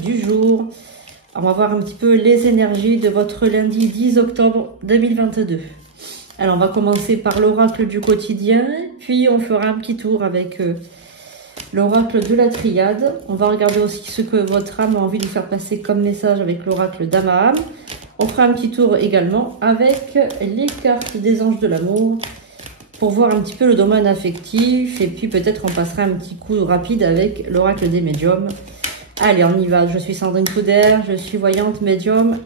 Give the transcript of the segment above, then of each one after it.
du jour. On va voir un petit peu les énergies de votre lundi 10 octobre 2022. Alors, on va commencer par l'oracle du quotidien, puis on fera un petit tour avec l'oracle de la triade. On va regarder aussi ce que votre âme a envie de faire passer comme message avec l'oracle d'Amaham. On fera un petit tour également avec les cartes des anges de l'amour pour voir un petit peu le domaine affectif. Et puis peut-être on passera un petit coup rapide avec l'oracle des médiums. Allez, on y va. Je suis Sandrine Couder, je suis voyante, médium,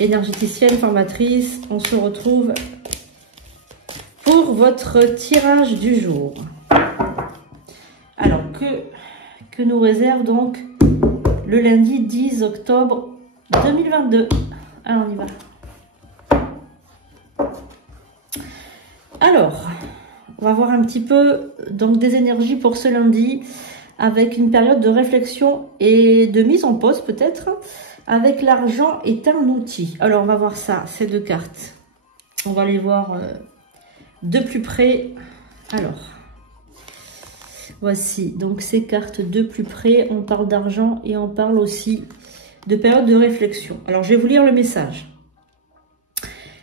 énergéticienne, formatrice. On se retrouve pour votre tirage du jour. Alors, que nous réserve donc le lundi 10 octobre 2022? Alors, on y va. Alors, on va voir un petit peu donc des énergies pour ce lundi avec une période de réflexion et de mise en pause peut-être. Avec l'argent est un outil. Alors, on va voir ça, ces deux cartes. On va les voir de plus près. Alors, voici donc ces cartes de plus près. On parle d'argent et on parle aussi de période de réflexion. Alors, je vais vous lire le message.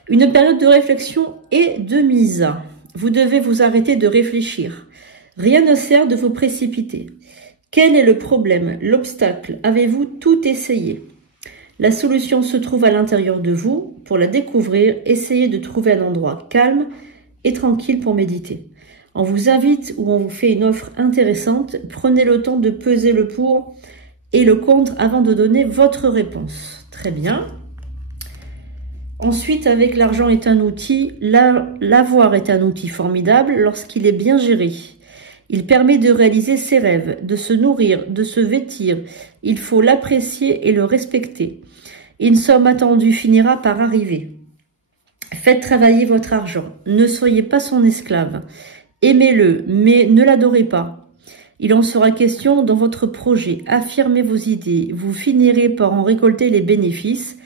Une période de réflexion et de mise. Vous devez vous arrêter de réfléchir. Rien ne sert de vous précipiter. Quel est le problème, l'obstacle? Avez-vous tout essayé? La solution se trouve à l'intérieur de vous. Pour la découvrir, essayez de trouver un endroit calme et tranquille pour méditer. On vous invite ou on vous fait une offre intéressante. Prenez le temps de peser le pour et le contre avant de donner votre réponse. Très bien. Ensuite, avec l'argent est un outil, l'avoir est un outil formidable lorsqu'il est bien géré. Il permet de réaliser ses rêves, de se nourrir, de se vêtir. Il faut l'apprécier et le respecter. Une somme attendue finira par arriver. Faites travailler votre argent. Ne soyez pas son esclave. Aimez-le, mais ne l'adorez pas. Il en sera question dans votre projet. Affirmez vos idées. Vous finirez par en récolter les bénéfices.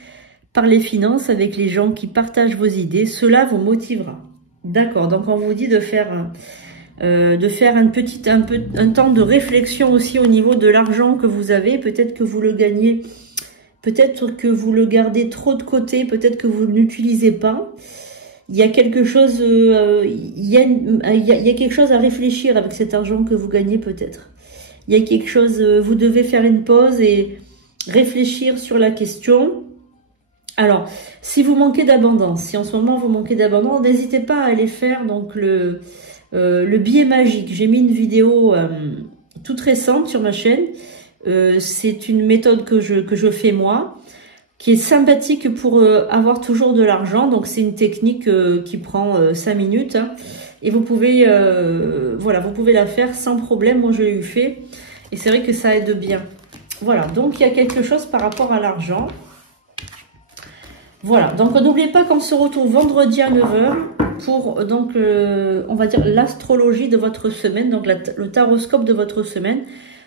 Par les finances, avec les gens qui partagent vos idées, cela vous motivera. D'accord, donc on vous dit de faire un temps de réflexion aussi au niveau de l'argent que vous avez. Peut-être que vous le gagnez, peut-être que vous le gardez trop de côté, peut-être que vous ne l'utilisez pas. Il y a quelque chose, il y a quelque chose à réfléchir avec cet argent que vous gagnez peut-être. Il y a quelque chose, vous devez faire une pause et réfléchir sur la question. Alors, si vous manquez d'abondance, si en ce moment vous manquez d'abondance, n'hésitez pas à aller faire donc le billet magique. J'ai mis une vidéo toute récente sur ma chaîne. C'est une méthode que je fais moi, qui est sympathique pour avoir toujours de l'argent. Donc, c'est une technique qui prend 5 minutes. Hein, et vous pouvez, voilà, vous pouvez la faire sans problème. Moi, je l'ai eu fait. Et c'est vrai que ça aide bien. Voilà, donc il y a quelque chose par rapport à l'argent. Voilà, donc n'oubliez pas qu'on se retrouve vendredi à 9 h pour, donc, on va dire, l'astrologie de votre semaine, donc le taroscope de votre semaine.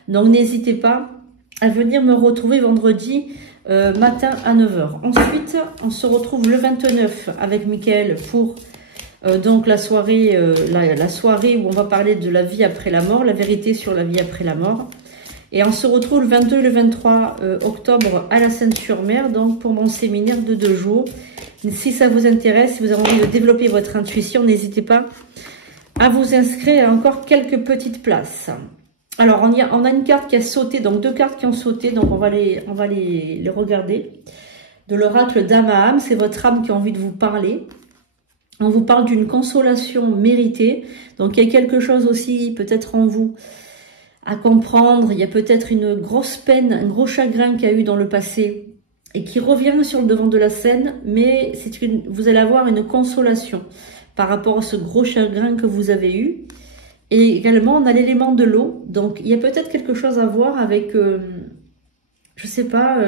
Donc, n'hésitez pas à venir me retrouver vendredi matin à 9 h. Ensuite, on se retrouve le 29 avec Mickaël pour donc la soirée où on va parler de la vie après la mort, la vérité sur la vie après la mort. Et on se retrouve le 22 et le 23 octobre à la Seine-sur-Mer, donc pour mon séminaire de 2 jours. Si ça vous intéresse, si vous avez envie de développer votre intuition, n'hésitez pas à vous inscrire à encore quelques petites places. Alors, on a une carte qui a sauté, donc 2 cartes qui ont sauté, donc on va les regarder. De l'oracle d'Amaham, c'est votre âme qui a envie de vous parler. On vous parle d'une consolation méritée, donc il y a quelque chose aussi peut-être en vous à comprendre. Il y a peut-être une grosse peine, un gros chagrin qu'il y a eu dans le passé et qui revient sur le devant de la scène, mais vous allez avoir une consolation par rapport à ce gros chagrin que vous avez eu. Et également, on a l'élément de l'eau, donc il y a peut-être quelque chose à voir avec, je sais pas,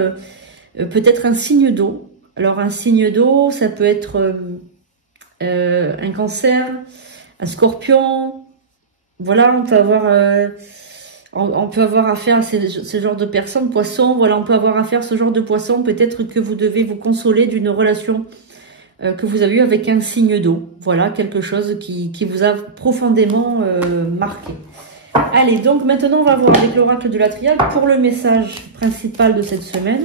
peut-être un signe d'eau. Alors un signe d'eau, ça peut être un cancer, un scorpion, voilà, on peut avoir affaire à ce genre de personnes, poissons, voilà, on peut avoir affaire à ce genre de poissons. Peut-être que vous devez vous consoler d'une relation que vous avez eue avec un signe d'eau. Voilà, quelque chose qui vous a profondément marqué. Allez, donc maintenant on va voir avec l'oracle de la triade pour le message principal de cette semaine.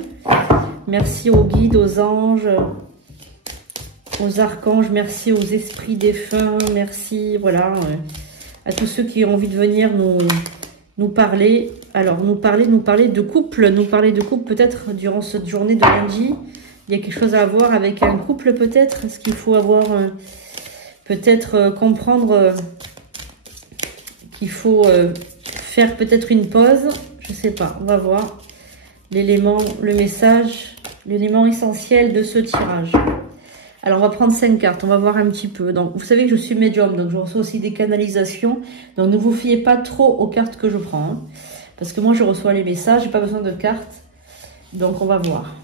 Merci aux guides, aux anges, aux archanges, merci aux esprits défunts, merci voilà, à tous ceux qui ont envie de venir nous parler. Alors, nous parler de couple, peut-être durant cette journée de lundi. Il y a quelque chose à voir avec un couple peut-être. Est-ce qu'il faut avoir, peut-être comprendre qu'il faut faire peut-être une pause. Je sais pas, on va voir l'élément, le message, l'élément essentiel de ce tirage. Alors, on va prendre 5 cartes, on va voir un petit peu. Donc, vous savez que je suis médium, donc je reçois aussi des canalisations. Donc, ne vous fiez pas trop aux cartes que je prends. Hein, parce que moi, je reçois les messages, j'ai pas besoin de cartes. Donc, on va voir.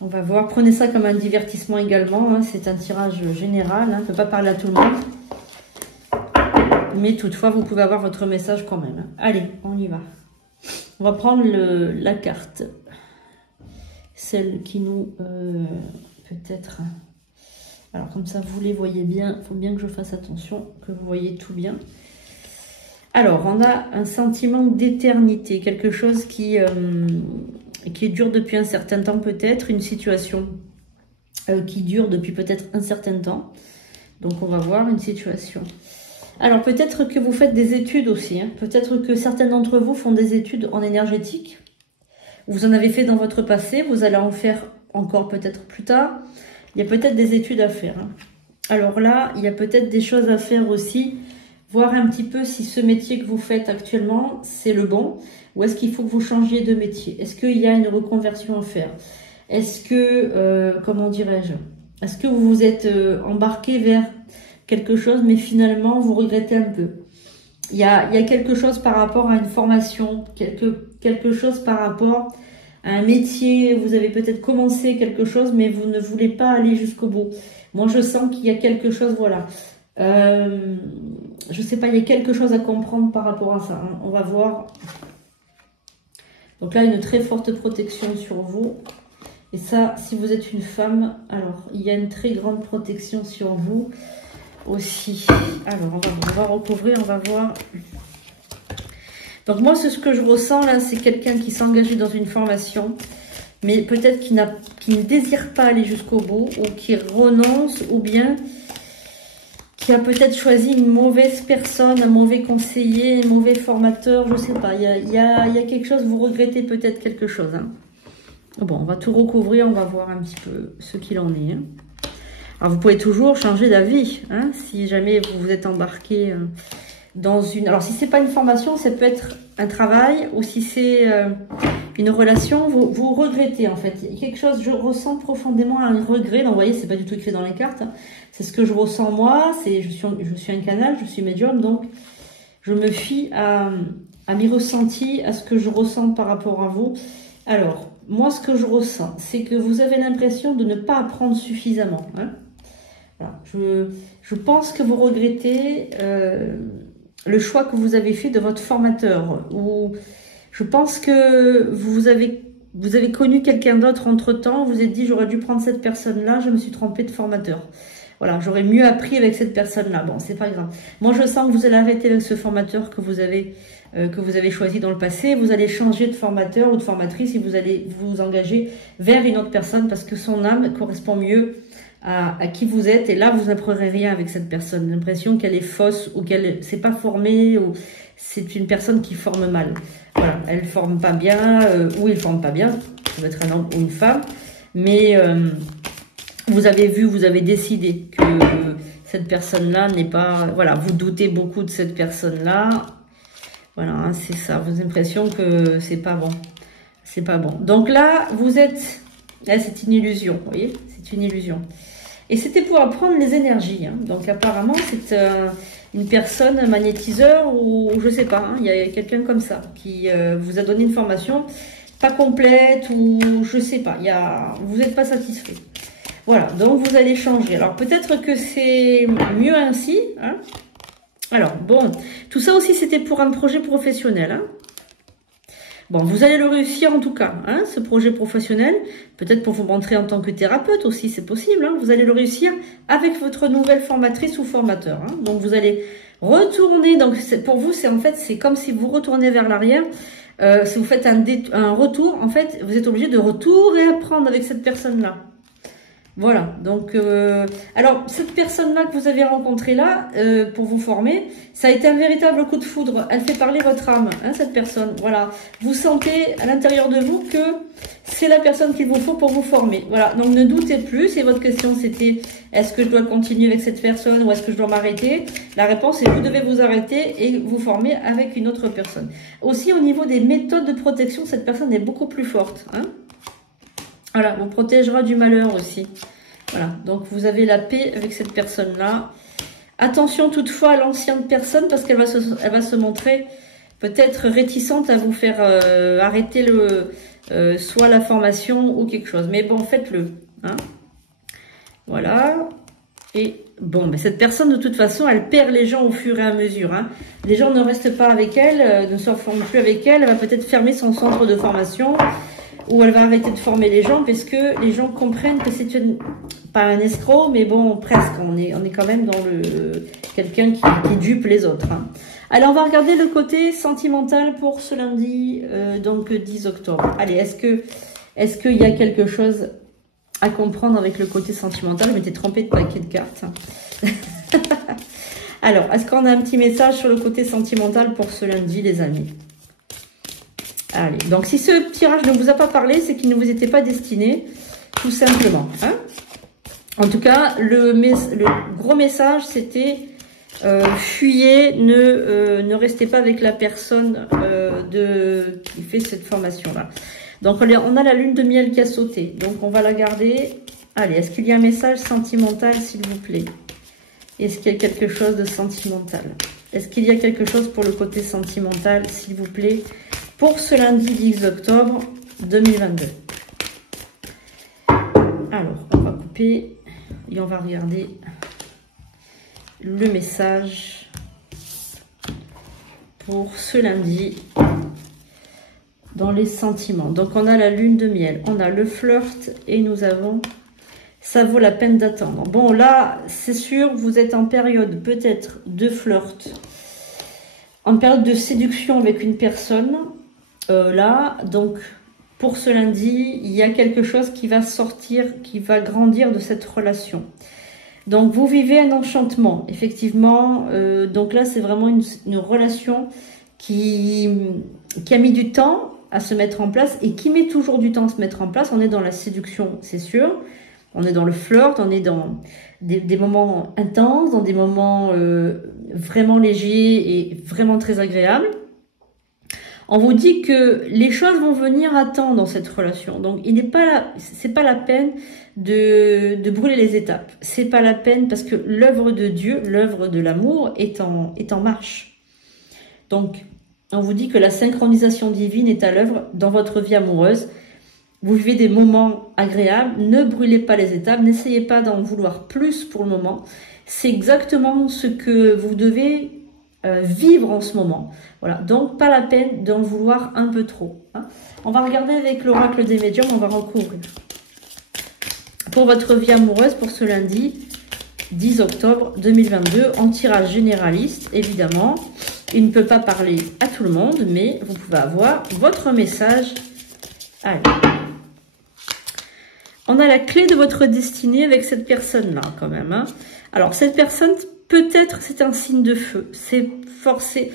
On va voir. Prenez ça comme un divertissement également. Hein, c'est un tirage général. Hein, on ne peut pas parler à tout le monde. Mais toutefois, vous pouvez avoir votre message quand même. Allez, on y va. On va prendre la carte. Celle qui nous... peut-être... Alors, comme ça, vous les voyez bien. Il faut bien que je fasse attention, que vous voyez tout bien. Alors, on a un sentiment d'éternité. Quelque chose qui dure depuis un certain temps peut-être. Une situation qui dure depuis peut-être un certain temps. Donc, on va voir une situation. Alors, peut-être que vous faites des études aussi. Hein. Peut-être que certains d'entre vous font des études en énergétique. Vous en avez fait dans votre passé. Vous allez en faire encore peut-être plus tard. Il y a peut-être des études à faire. Hein. Alors là, il y a peut-être des choses à faire aussi. Voir un petit peu si ce métier que vous faites actuellement, c'est le bon. Ou est-ce qu'il faut que vous changiez de métier? Est-ce qu'il y a une reconversion à faire? Est-ce que, comment dirais-je? Est-ce que vous vous êtes embarqué vers quelque chose, mais finalement, vous regrettez un peu? Il y a quelque chose par rapport à une formation, quelque chose par rapport à un métier. Vous avez peut-être commencé quelque chose, mais vous ne voulez pas aller jusqu'au bout. Moi, je sens qu'il y a quelque chose, voilà. Je sais pas, il y a quelque chose à comprendre par rapport à ça. Hein. On va voir. Donc là, une très forte protection sur vous. Et ça, si vous êtes une femme, alors il y a une très grande protection sur vous aussi. Alors, on va recouvrir, on va voir. Donc moi, ce que je ressens là, c'est quelqu'un qui s'est engagé dans une formation, mais peut-être qui ne désire pas aller jusqu'au bout, ou qui renonce, ou bien qui a peut-être choisi une mauvaise personne, un mauvais conseiller, un mauvais formateur, je sais pas. Il y a quelque chose, vous regrettez peut-être quelque chose. Hein. Bon, on va tout recouvrir, on va voir un petit peu ce qu'il en est. Hein. Alors, vous pouvez toujours changer d'avis, hein, si jamais vous vous êtes embarqué dans une... Alors, si c'est pas une formation, ça peut être un travail, ou si c'est une relation, vous regrettez, en fait. Il y a quelque chose, je ressens profondément un regret. Donc, vous voyez, c'est pas du tout écrit dans les cartes. Hein. C'est ce que je ressens, moi. Je suis un canal, je suis médium, donc je me fie à mes ressentis, à ce que je ressens par rapport à vous. Alors, moi, ce que je ressens, c'est que vous avez l'impression de ne pas apprendre suffisamment. Hein. Voilà. Je pense que vous regrettez le choix que vous avez fait de votre formateur. Ou je pense que vous avez connu quelqu'un d'autre entre-temps. Vous vous êtes dit, j'aurais dû prendre cette personne-là, je me suis trompée de formateur. Voilà, j'aurais mieux appris avec cette personne-là. Bon, c'est pas grave. Moi, je sens que vous allez arrêter avec ce formateur que vous avez choisi dans le passé. Vous allez changer de formateur ou de formatrice et vous allez vous engager vers une autre personne parce que son âme correspond mieux à qui vous êtes. Et là, vous n'apprenez rien avec cette personne. L'impression qu'elle est fausse ou qu'elle s'est pas formée ou c'est une personne qui forme mal. Voilà, elle forme pas bien ou il forme pas bien. Ça peut être un homme ou une femme. Mais... vous avez décidé que cette personne-là n'est pas... Voilà, vous doutez beaucoup de cette personne-là. Voilà, hein, c'est ça. Vous avez l'impression que c'est pas bon. C'est pas bon. Donc là, vous êtes... Là, c'est une illusion, vous voyez? C'est une illusion. Et c'était pour apprendre les énergies. Hein. Donc apparemment, c'est une personne, un magnétiseur ou je sais pas. Hein, il y a quelqu'un comme ça qui vous a donné une formation pas complète ou je sais pas. Vous n'êtes pas satisfait. Voilà, donc vous allez changer. Alors, peut-être que c'est mieux ainsi. Hein. Alors, bon, tout ça aussi, c'était pour un projet professionnel. Hein. Bon, vous allez le réussir en tout cas, hein, ce projet professionnel. Peut-être pour vous montrer en tant que thérapeute aussi, c'est possible. Hein. Vous allez le réussir avec votre nouvelle formatrice ou formateur. Hein. Donc, vous allez Retournez, donc pour vous, c'est en fait, c'est comme si vous retournez vers l'arrière. Si vous faites un retour, en fait, vous êtes obligé de retour et apprendre avec cette personne-là. Voilà, donc, alors, cette personne-là que vous avez rencontrée là, pour vous former, ça a été un véritable coup de foudre. Elle fait parler votre âme, hein, cette personne. Voilà, vous sentez à l'intérieur de vous que c'est la personne qu'il vous faut pour vous former. Voilà, donc ne doutez plus. Et votre question, c'était, est-ce que je dois continuer avec cette personne ou est-ce que je dois m'arrêter? La réponse est, vous devez vous arrêter et vous former avec une autre personne. Aussi, au niveau des méthodes de protection, cette personne est beaucoup plus forte, hein. Voilà, vous protégera du malheur aussi. Voilà, donc vous avez la paix avec cette personne-là. Attention toutefois à l'ancienne personne parce qu'elle va se montrer peut-être réticente à vous faire arrêter soit la formation ou quelque chose. Mais bon, faites-le. Hein. Voilà. Et bon, mais cette personne, de toute façon, elle perd les gens au fur et à mesure. Hein. Les gens ne restent pas avec elle, ne se forment plus avec elle. Elle va peut-être fermer son centre de formation. Ou elle va arrêter de former les gens parce que les gens comprennent que c'est pas un escroc, mais bon, presque. On est quand même dans quelqu'un qui dupe les autres. Hein. Alors, on va regarder le côté sentimental pour ce lundi, donc 10 octobre. Allez, est-ce qu'il y a quelque chose à comprendre avec le côté sentimental? Je m'étais trompée de paquet de cartes. Alors, est-ce qu'on a un petit message sur le côté sentimental pour ce lundi, les amis? Allez, donc si ce tirage ne vous a pas parlé, c'est qu'il ne vous était pas destiné, tout simplement. Hein. En tout cas, le gros message, c'était fuyez, ne restez pas avec la personne qui fait cette formation-là. Donc, on a la lune de miel qui a sauté, donc on va la garder. Allez, est-ce qu'il y a un message sentimental, s'il vous plaît? Est-ce qu'il y a quelque chose de sentimental? Est-ce qu'il y a quelque chose pour le côté sentimental, s'il vous plaît, pour ce lundi 10 octobre 2022. Alors, on va couper et on va regarder le message pour ce lundi dans les sentiments. Donc, on a la lune de miel, on a le flirt et nous avons ça vaut la peine d'attendre. Bon, là, c'est sûr, vous êtes en période peut-être de flirt, en période de séduction avec une personne. Là, donc, pour ce lundi, il y a quelque chose qui va sortir, qui va grandir de cette relation. Donc, vous vivez un enchantement, effectivement. Donc là, c'est vraiment une relation qui a mis du temps à se mettre en place et qui met toujours du temps à se mettre en place. On est dans la séduction, c'est sûr. On est dans le flirt, on est dans des moments intenses, dans des moments vraiment légers et vraiment très agréables. On vous dit que les choses vont venir à temps dans cette relation. Donc, c'est pas la peine de brûler les étapes. C'est pas la peine parce que l'œuvre de Dieu, l'œuvre de l'amour est en marche. Donc, on vous dit que la synchronisation divine est à l'œuvre dans votre vie amoureuse. Vous vivez des moments agréables. Ne brûlez pas les étapes. N'essayez pas d'en vouloir plus pour le moment. C'est exactement ce que vous devez vivre en ce moment. Voilà, donc pas la peine d'en vouloir un peu trop. Hein. On va regarder avec l'oracle des médiums, on va recouvrir. Pour votre vie amoureuse, pour ce lundi 10 octobre 2022, en tirage généraliste, évidemment. Il ne peut pas parler à tout le monde, mais vous pouvez avoir votre message. Allez. On a la clé de votre destinée avec cette personne-là, quand même. Hein. Alors, cette personne, peut-être, c'est un signe de feu. C'est forcé.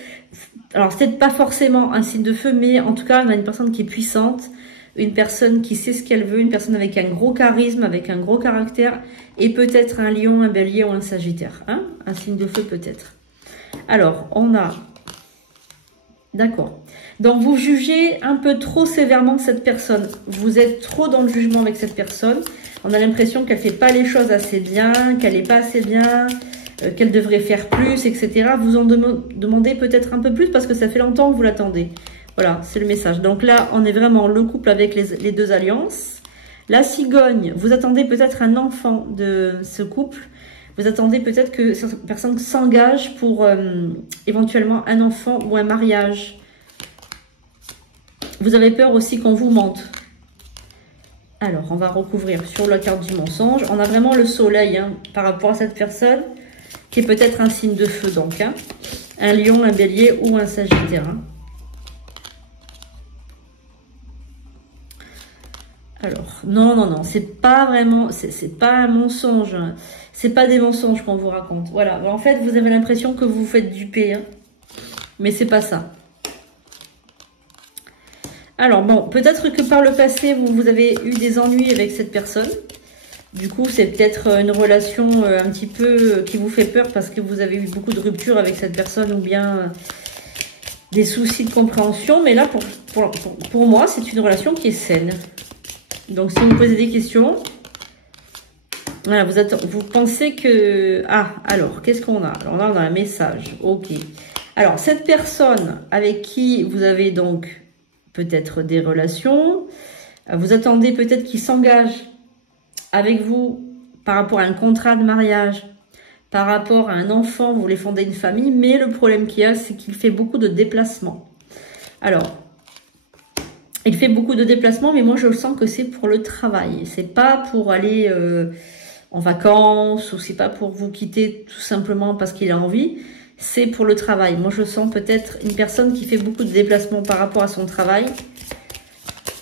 Alors, c'est pas forcément un signe de feu, mais en tout cas, on a une personne qui est puissante, une personne qui sait ce qu'elle veut, une personne avec un gros charisme, avec un gros caractère, et peut-être un lion, un bélier ou un sagittaire. Hein, un signe de feu, peut-être. Alors, on a... D'accord. Donc, vous jugez un peu trop sévèrement cette personne. Vous êtes trop dans le jugement avec cette personne. On a l'impression qu'elle fait pas les choses assez bien, qu'elle n'est pas assez bien, qu'elle devrait faire plus, etc. Vous en demandez peut-être un peu plus parce que ça fait longtemps que vous l'attendez. Voilà, c'est le message. Donc là, on est vraiment le couple avec les deux alliances. La cigogne, vous attendez peut-être un enfant de ce couple. Vous attendez peut-être que cette personne s'engage pour éventuellement un enfant ou un mariage. Vous avez peur aussi qu'on vous mente. Alors, on va recouvrir sur la carte du mensonge. On a vraiment le soleil hein, par rapport à cette personne qui est peut-être un signe de feu donc, hein. Un lion, un bélier ou un sagittaire. Hein. Alors, non, c'est pas vraiment, c'est pas un mensonge. Hein. C'est pas des mensonges qu'on vous raconte. Voilà, en fait, vous avez l'impression que vous vous faites duper, hein. Mais c'est pas ça. Alors bon, peut-être que par le passé, vous avez eu des ennuis avec cette personne. Du coup, c'est peut-être une relation un petit peu qui vous fait peur parce que vous avez eu beaucoup de ruptures avec cette personne ou bien des soucis de compréhension. Mais là, pour moi, c'est une relation qui est saine. Donc, si vous me posez des questions, voilà, vous pensez que... Ah, alors, qu'est-ce qu'on a? Alors là, on a un message. Ok. Alors, cette personne avec qui vous avez donc peut-être des relations, vous attendez peut-être qu'il s'engage avec vous par rapport à un contrat de mariage, par rapport à un enfant, vous voulez fonder une famille, mais le problème qu'il y a, c'est qu'il fait beaucoup de déplacements. Alors, il fait beaucoup de déplacements, mais moi je sens que c'est pour le travail. C'est pas pour aller en vacances, ou c'est pas pour vous quitter tout simplement parce qu'il a envie. C'est pour le travail. Moi je sens peut-être une personne qui fait beaucoup de déplacements par rapport à son travail,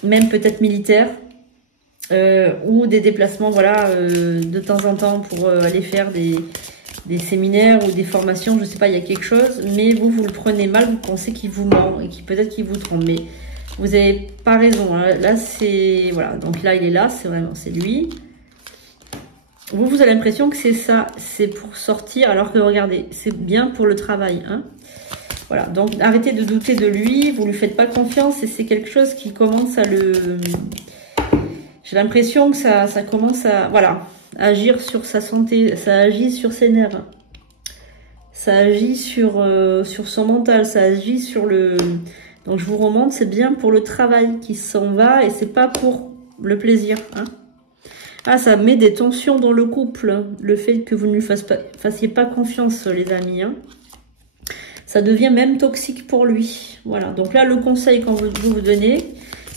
même peut-être militaire. Ou des déplacements, voilà, de temps en temps pour aller faire des séminaires ou des formations, je sais pas, il y a quelque chose, mais vous le prenez mal, vous pensez qu'il vous ment et peut-être qu'il vous trompe, mais vous n'avez pas raison, hein. Là c'est, voilà, donc là il est là, c'est vraiment, c'est lui. Vous avez l'impression que c'est ça, c'est pour sortir, alors que regardez, c'est bien pour le travail, hein. Voilà, donc arrêtez de douter de lui, vous lui faites pas confiance et c'est quelque chose qui commence à le... J'ai l'impression que ça commence à, voilà, agir sur sa santé, ça agit sur ses nerfs, ça agit sur son mental, ça agit sur le... Donc je vous remonte, c'est bien pour le travail qui s'en va et c'est pas pour le plaisir. Hein. Ah, ça met des tensions dans le couple, le fait que vous ne lui fassiez pas confiance, les amis. Hein. Ça devient même toxique pour lui. Voilà, donc là, le conseil qu'on veut vous donner,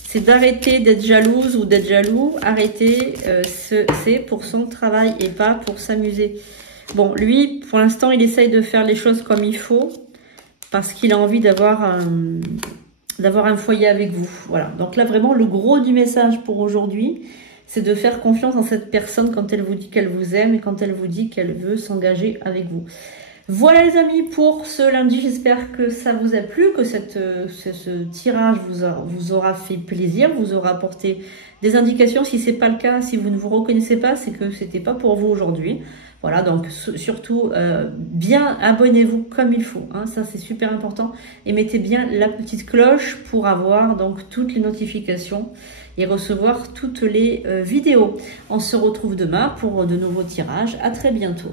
c'est d'arrêter d'être jalouse ou d'être jaloux. Arrêtez, c'est pour son travail et pas pour s'amuser. Bon, lui, pour l'instant, il essaye de faire les choses comme il faut parce qu'il a envie d'avoir un foyer avec vous. Voilà, donc là, vraiment, le gros du message pour aujourd'hui, c'est de faire confiance en cette personne quand elle vous dit qu'elle vous aime et quand elle vous dit qu'elle veut s'engager avec vous. Voilà les amis pour ce lundi, j'espère que ça vous a plu, que ce tirage vous aura fait plaisir, vous aura apporté des indications. Si c'est pas le cas, si vous ne vous reconnaissez pas, c'est que c'était pas pour vous aujourd'hui. Voilà, donc surtout bien abonnez-vous comme il faut, hein, ça c'est super important. Et mettez bien la petite cloche pour avoir donc toutes les notifications et recevoir toutes les vidéos. On se retrouve demain pour de nouveaux tirages. À très bientôt.